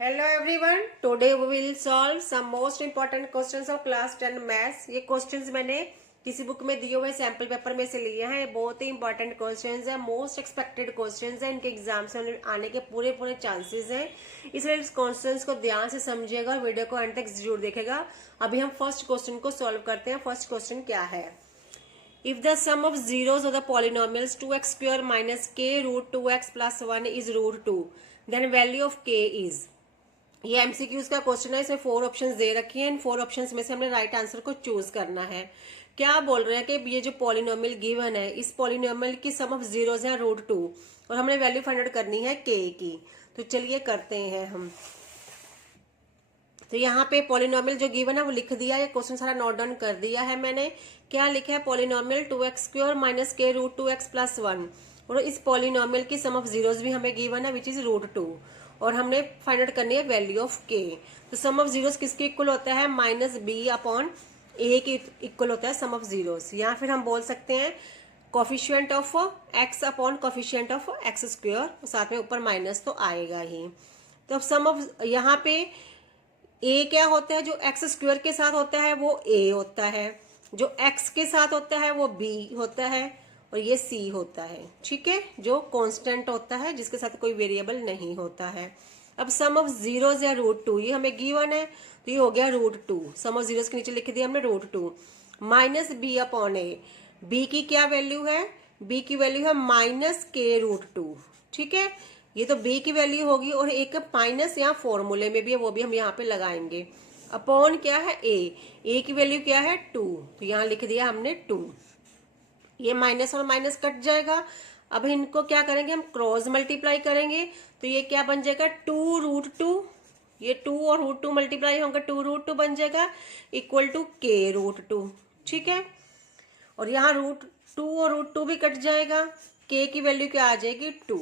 Hello everyone. Today we will solve some most important questions of class 10 maths. ये questions मैंने किसी book में दिए हुए सैंपल पेपर में से लिए हैं। ये बहुत ही इंपॉर्टेंट क्वेश्चंस हैं, मोस्ट एक्सपेक्टेड क्वेश्चंस हैं। इनके एग्जाम से आने के पूरे पूरे चांसेस हैं, इसलिए इस क्वेश्चंस को ध्यान से समझिएगा और वीडियो को एंड तक जरूर देखेगा। अभी हम फर्स्ट क्वेश्चन को सॉल्व करते हैं। फर्स्ट क्वेश्चन क्या है? If the sum of zeros of the polynomials 2x square minus k root 2x plus 1 is root 2, then value of k is। ये एमसीक्यूज का क्वेश्चन है। इसमें 4 ऑप्शंस दे रखी हैं। इन 4 ऑप्शंस में से हमने राइट आंसर को चूज करना है। क्या बोल रहे हैं कि ये जो पॉलिनोमियल गिवन है, इस पॉलिनोमियल की सम ऑफ जीरोज है रूट 2 और हमने वैल्यू फाइंड आउट करनी है के की। तो चलिए करते हैं हम। तो यहाँ पे पॉलिनोमियल जो गिवन है वो लिख दिया। ये क्वेश्चन सारा नोट डाउन कर दिया है मैंने। क्या लिखा है? पॉलिनोमियल 2x स्क्वायर माइनस के रूट 2x प्लस 1 और इस पॉलिनोमियल की सम ऑफ जीरोज भी हमें गिवन है विच इज रूट 2 और हमने फाइंड आउट करनी है वैल्यू ऑफ के। तो सम ऑफ जीरोज किसके इक्वल होता है? माइनस बी अपॉन ए के इक्वल होता है सम ऑफ जीरोज। या फिर हम बोल सकते हैं coefficient of x upon coefficient of x square, साथ में ऊपर माइनस तो आएगा ही। तो अब सम ऑफ यहाँ पे ए क्या होता है? जो एक्स स्क्वायर के साथ होता है वो ए होता है, जो एक्स के साथ होता है वो बी होता है और ये सी होता है। ठीक है, जो कांस्टेंट होता है जिसके साथ कोई वेरिएबल नहीं होता है। अब सम ऑफ जीरोज या रूट 2 ये हमें गिवन है, तो ये हो गया रूट 2। सम ऑफ जीरोज के नीचे लिख दिया हमने रूट 2 माइनस बी अपॉन ए। बी की क्या वैल्यू है? बी की वैल्यू है माइनस के रूट 2। ठीक है, ये तो बी की वैल्यू होगी और एक माइनस यहाँ फॉर्मूले में भी है, वो भी हम यहाँ पे लगाएंगे। अपॉन क्या है? ए की वैल्यू क्या है? 2, तो यहाँ लिख दिया हमने 2। ये माइनस और माइनस कट जाएगा। अब इनको क्या करेंगे? हम क्रॉस मल्टीप्लाई करेंगे, तो ये क्या बन जाएगा? 2 रूट 2। ये 2 और रूट 2 मल्टीप्लाई होंगे, 2 रूट 2 बन जाएगा इक्वल टू के रूट 2। ठीक है, और यहाँ रूट 2 और रूट 2 भी कट जाएगा। के की वैल्यू क्या आ जाएगी? 2।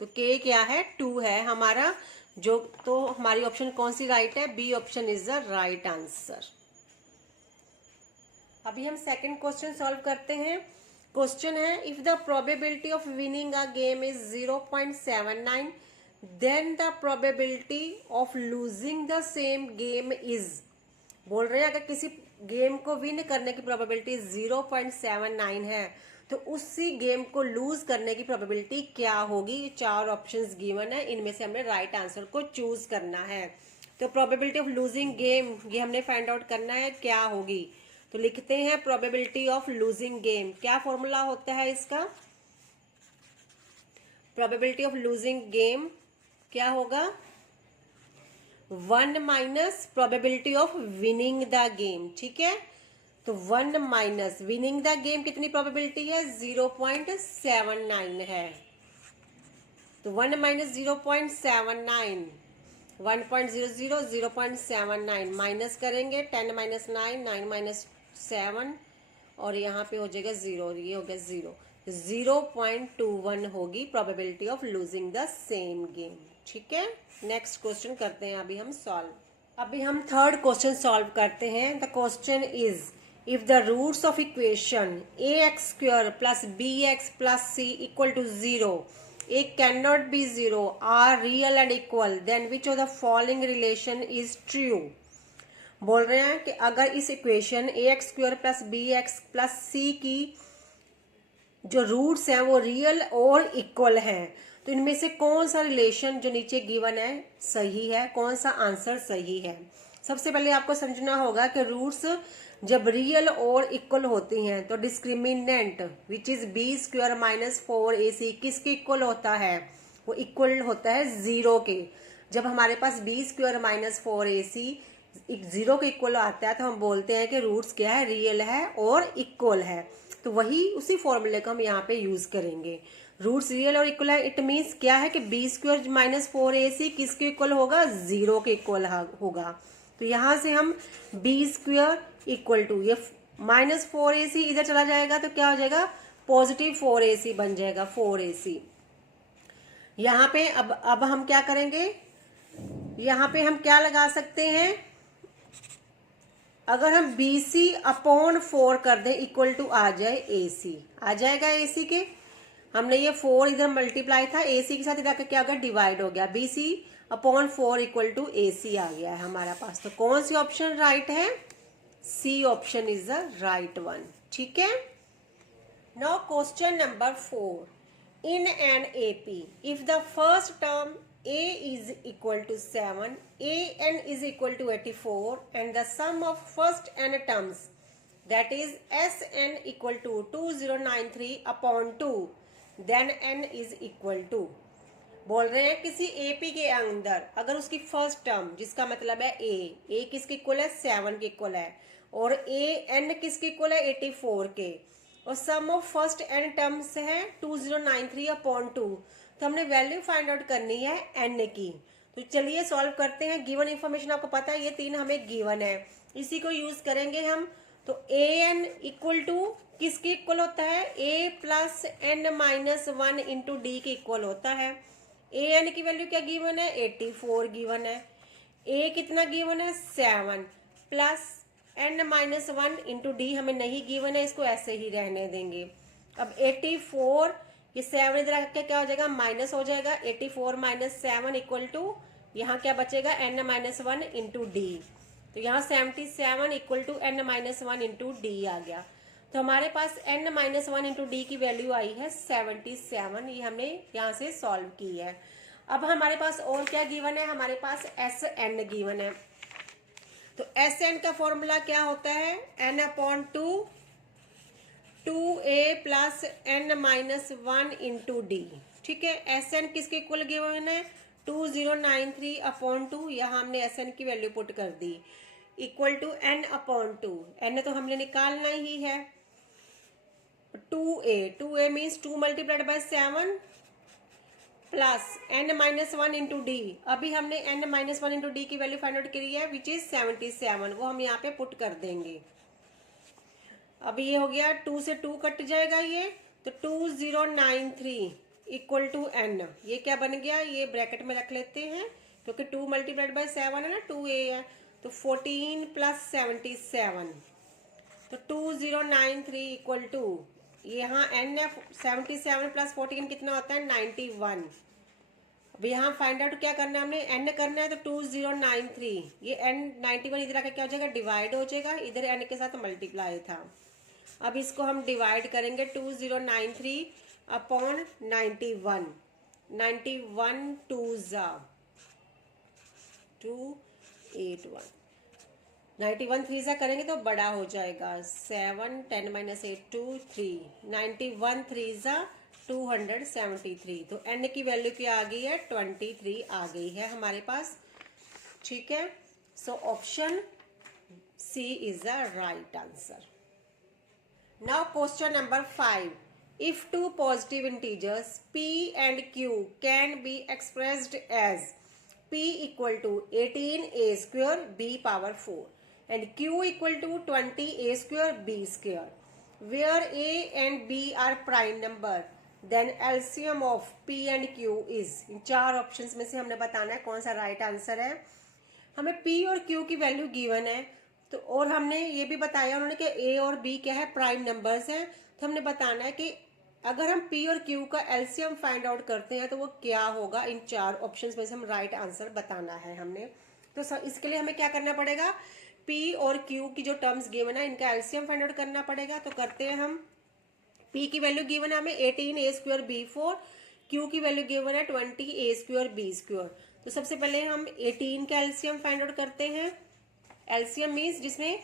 तो के क्या है? 2 है हमारा। जो तो हमारी ऑप्शन कौन सी राइट है? B option is the right answer. अभी हम सेकंड क्वेश्चन सॉल्व करते हैं। क्वेश्चन है if the probability of winning a game is 0.79 then the probability of losing the same game is. बोल रहे हैं अगर किसी गेम को विन करने की प्रोबेबिलिटी 0.79 है तो उसी गेम को लूज करने की प्रोबेबिलिटी क्या होगी? 4 ऑप्शंस गिवन है, इनमें से हमने राइट आंसर को चूज करना है। तो प्रोबेबिलिटी ऑफ लूजिंग गेम ये हमने फाइंड आउट करना है क्या होगी। तो लिखते हैं प्रोबेबिलिटी ऑफ लूजिंग गेम। क्या फॉर्मूला होता है इसका? प्रोबेबिलिटी ऑफ लूजिंग गेम क्या होगा? 1 minus probability of winning the game. ठीक है, तो 1 माइनस विनिंग द गेम कितनी प्रोबेबिलिटी है? 0.79 है। तो 1 माइनस 0.79 1.00 0.79 माइनस करेंगे 10 माइनस 9 9 माइनस 7 और यहाँ पे हो जाएगा 0, ये हो गया 0। 0.21 होगी probability of losing the same game. ठीक है, नेक्स्ट क्वेश्चन करते हैं अभी हम सॉल्व। अभी हम थर्ड क्वेश्चन सॉल्व करते हैं। The question is if the roots of equation ax square plus bx plus c equal to 0 a cannot be 0 are real and equal then which of the following relation is true। बोल रहे हैं कि अगर इस equation ax square plus bx plus c की जो roots हैं वो रियल और इक्वल हैं, तो इनमें से कौन सा रिलेशन जो नीचे गिवन है सही है, कौन सा आंसर सही है। सबसे पहले आपको समझना होगा कि रूट्स जब रियल और इक्वल होती हैं तो discriminant which is B square minus 4ac किसके इक्वल होता है? वो इक्वल होता है 0 के। जब हमारे पास बी स्क्वायर माइनस 4ac 0 के इक्वल आता है तो हम बोलते हैं कि रूट्स क्या है? रियल है और इक्वल है। तो वही उसी फॉर्मूले को हम यहाँ पे यूज करेंगे। रूट्स रियल और इक्वल है, इट मीन्स क्या है कि बी स्क्वायर माइनस 4ac किसके इक्वल होगा? 0 के इक्वल होगा। तो यहां से हम बी स्क्वायर इक्वल टू ये माइनस 4ac इधर चला जाएगा तो क्या हो जाएगा? पॉजिटिव 4ac बन जाएगा 4ac। यहाँ पे अब हम क्या करेंगे? यहाँ पे हम क्या लगा सकते हैं? अगर हम bc अपॉन 4 कर दें इक्वल टू आ जाए ac, आ जाएगा ac के। हमने ये 4 इधर मल्टीप्लाई था ac के साथ, इधर क्या हो गया? डिवाइड हो गया। bc upon 4 equal to AC आ गया है हमारा पास। तो कौन सी ऑप्शन राइट है? C option is the right one. ठीक है। Now question number 4, in an AP, if the first term A is equal to 7, AN is equal to 84, and the sum of first n terms, that is SN equal to 2093 upon 2, then n is equal to, बोल रहे हैं किसी AP के अंदर अगर उसकी first term, जिसका मतलब है A किसके इक्वल है? 7 के इक्वल है, और AN किसके इक्वल है? 84 के, और सम ऑफ फर्स्ट n टर्म्स है 2093 अपॉन 2। तो हमने वैल्यू फाइंड आउट करनी है n की। तो चलिए सॉल्व करते हैं। गिवन इन्फॉर्मेशन आपको पता है, ये तीन हमें गिवन है, इसी को यूज करेंगे हम। तो an इक्वल टू किसके इक्वल होता है? a plus n minus 1 into D के इक्वल होता है। an की वैल्यू क्या गिवन है? 84 गिवन है। a कितना गिवन है? 7 plus n minus 1 into D हमें नहीं गिवन है, इसको ऐसे ही रहने देंगे। अब 84, ये 7 इधर आके क्या हो जाएगा? माइनस हो जाएगा। 84 माइनस 7 इक्वल टू, यहाँ क्या बचेगा? n minus 1 into D. तो यहाँ 77 equal to n minus 1 into D आ गया। तो हमारे पास n माइनस 1 इंटू डी की वैल्यू आई है 77। ये हमने यहाँ से सॉल्व की है। अब हमारे पास और क्या गिवन है? हमारे पास SN गिवन है। तो SN का फॉर्मूला क्या होता है? n upon 2a plus n minus 1 into D. ठीक है। SN किसके इक्वल गिवन है? 2093 अपॉन 2। यहाँ हमने SN की वैल्यू पुट कर दी, equal to n upon 2। n तो हमने निकालना ही है। 2a means 2 multiplied by 7 plus n minus 1 into D. अभी हमने n माइनस 1 इंटू डी की वैल्यू फाइंड आउट करी है, विच इज 77। वो हम यहाँ पे पुट कर देंगे। अभी ये हो गया, 2 से 2 कट जाएगा ये, तो 2093 इक्वल टू n। ये क्या बन गया? ये ब्रैकेट में रख लेते हैं, क्योंकि 2 मल्टीप्लाइड बाय 7 है ना, 2a है। तो 14 प्लस 77, तो 2093 इक्वल टू, यहाँ n है 77 प्लस 14 कितना होता है? 91। अब यहाँ फाइंड आउट क्या करना है हमने? n करना है। तो 2093, ये n 91 इधर आकर क्या हो जाएगा? डिवाइड हो जाएगा, इधर n के साथ मल्टीप्लाई था। अब इसको हम डिवाइड करेंगे, 2093 अपॉन 91। 91 2 जा 281, 91 3 से करेंगे तो बड़ा हो जाएगा, 7 10 माइनस 8 2 3। 91 3 जा 273। तो n की वैल्यू क्या आ गई है? 23 आ गई है हमारे पास। ठीक है। So option C is the right answer. Now question number 5, if two positive integers p and q can be expressed as p equal to 18a square b power 4 and q equal to 20a square b square, where a and b are prime number, then LCM of p and q is। इन चार options में से हमने बताना है कौन सा right answer है। हमें p और q की वैल्यू गिवन है, तो और हमने ये भी बताया उन्होंने कि a और b क्या है? प्राइम नंबर्स हैं। तो हमने बताना है कि अगर हम p और q का एलसीएम फाइंड आउट करते हैं तो वो क्या होगा। इन चार ऑप्शंस में से हम राइट आंसर बताना है हमने। तो इसके लिए हमें क्या करना पड़ेगा? p और q की जो टर्म्स गिवन है इनका एलसीएम फाइंड आउट करना पड़ेगा। तो करते हैं हम। p की वैल्यू गिवन है हमें 18a स्क्वायर b4, q की वैल्यू गिवन है 20a स्क्वायर b स्क्वायर। तो सबसे पहले हम 18 का एलसीएम फाइंड आउट करते हैं। एलसीएम मीन्स जिसमें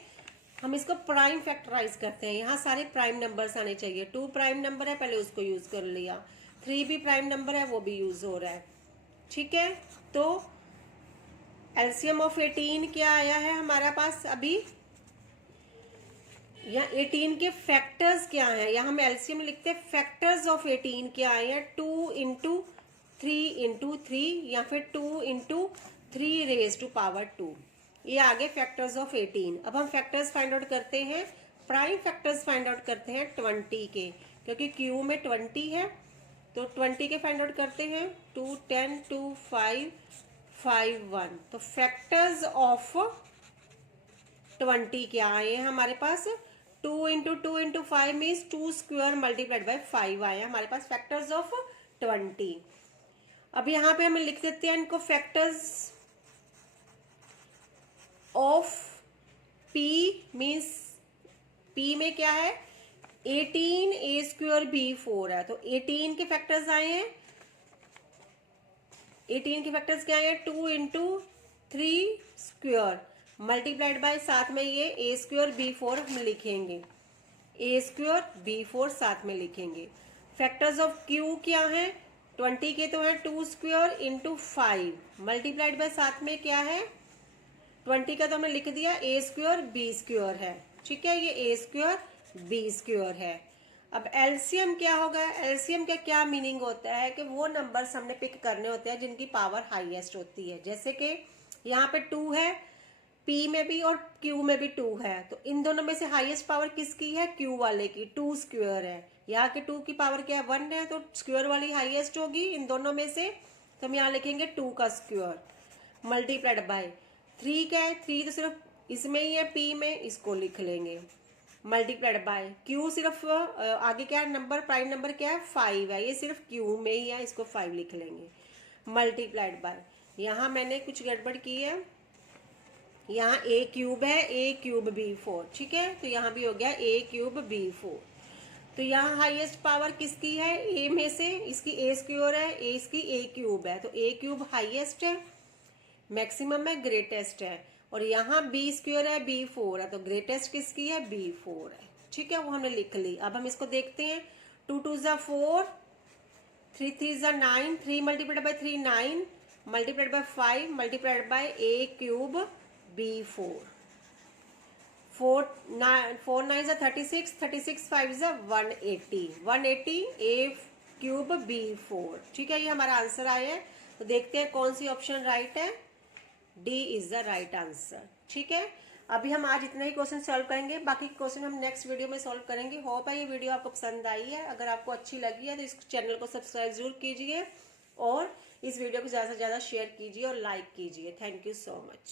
हम इसको प्राइम फैक्टराइज करते हैं। यहाँ सारे प्राइम नंबर्स आने चाहिए। 2 प्राइम नंबर है, पहले उसको यूज कर लिया। 3 भी प्राइम नंबर है, वो भी यूज हो रहा है। ठीक है। तो एलसीएम ऑफ 18 क्या आया है हमारा पास? अभी यहाँ 18 के फैक्टर्स क्या हैं? यहाँ हम एलसीएम लिखते हैं, फैक्टर्स ऑफ 18 क्या आए हैं? 2 इंटू 3 इंटू 3, या फिर 2 इंटू 3 रेज टू पावर 2। ये आगे फैक्टर्स ऑफ 18। अब हम फैक्टर्स फाइंड आउट करते हैं, प्राइम फैक्टर्स फाइंड आउट करते हैं 20 के, क्योंकि क्यू में 20 है। तो 20 के फाइंड आउट करते हैं, 2 10 2 5 5 1। तो फैक्टर्स ऑफ 20 क्या आए हैं हमारे पास? 2 into 2 into 5 means 2 square multiplied by 5 आए हैं हमारे पास फैक्टर्स ऑफ 20। अब यहाँ पे हम लिख देते हैं इनको factors of P, means P में क्या है 18 ए स्क्वायर बी 4 है, तो 18 के फैक्टर्स आए हैं, 18 के फैक्टर्स क्या है 2 इंटू 3 स्क्वायर मल्टीप्लाइड बाय साथ में ये ए स्क्वायर बी 4 हम लिखेंगे, ए स्क्वायर बी 4 साथ में लिखेंगे। फैक्टर्स ऑफ क्यू क्या है 20 के तो है 2 स्क्वायर इंटू 5 मल्टीप्लाइड बाय साथ में क्या है 20 का तो हमने लिख दिया ए स्क्वायर बी स्क्वायर है, ठीक है, ये ए स्क्वायर बी स्क्वायर है। अब एलसीएम क्या होगा, एलसीएम का क्या मीनिंग होता है कि वो नंबर्स हमने पिक करने होते हैं जिनकी पावर हाईएस्ट होती है, जैसे कि यहाँ पे 2 है, पी में भी और क्यू में भी 2 है, तो इन दोनों में से हाईएस्ट पावर किसकी है क्यू वाले की, 2 स्क्वायर है, यहाँ के 2 की पावर क्या है 1 है, तो स्क्वायर वाली हाईएस्ट होगी इन दोनों में से, तो हम यहाँ लिखेंगे 2 का स्क्वायर मल्टीप्लाइड बाय 3 क्या है 3 तो सिर्फ इसमें ही है पी में, इसको लिख लेंगे मल्टीप्लाइड बाय क्यू, सिर्फ आगे क्या है नंबर प्राइम नंबर क्या है 5 है, ये सिर्फ क्यू में ही है, इसको 5 लिख लेंगे मल्टीप्लाइड बाय, यहाँ मैंने कुछ गड़बड़ की है, यहाँ ए क्यूब है ए क्यूब बी 4, ठीक है, तो यहाँ भी हो गया ए क्यूब बी 4। तो यहाँ हाईएस्ट पावर किसकी है ए में से, इसकी ए स्क्वायर है, ए इसकी ए क्यूब है, तो ए क्यूब हाईएस्ट है, मैक्सिमम है, ग्रेटेस्ट है, और यहाँ बी स्क्वायर है बी 4 है, तो ग्रेटेस्ट किसकी है बी 4 है, ठीक है, वो हमने लिख ली। अब हम इसको देखते हैं 2 2 ज़ा 4, 3 3 ज़ा 9, 3 multiplied by 3 9 multiplied by 5 multiplied by A cube B 4, 4 9 ज़ा 36, 36 5 ज़ा 180, 180 ए क्यूब बी 4, ठीक है, ये हमारा आंसर आया है। तो देखते हैं कौन सी ऑप्शन राइट है, D is the right answer, ठीक है। अभी हम आज इतना ही क्वेश्चन सॉल्व करेंगे, बाकी क्वेश्चन हम नेक्स्ट वीडियो में सॉल्व करेंगे। होप है ये वीडियो आपको पसंद आई है, अगर आपको अच्छी लगी है तो इस चैनल को सब्सक्राइब जरूर कीजिए और इस वीडियो को ज़्यादा से ज़्यादा शेयर कीजिए और लाइक कीजिए। Thank you so much.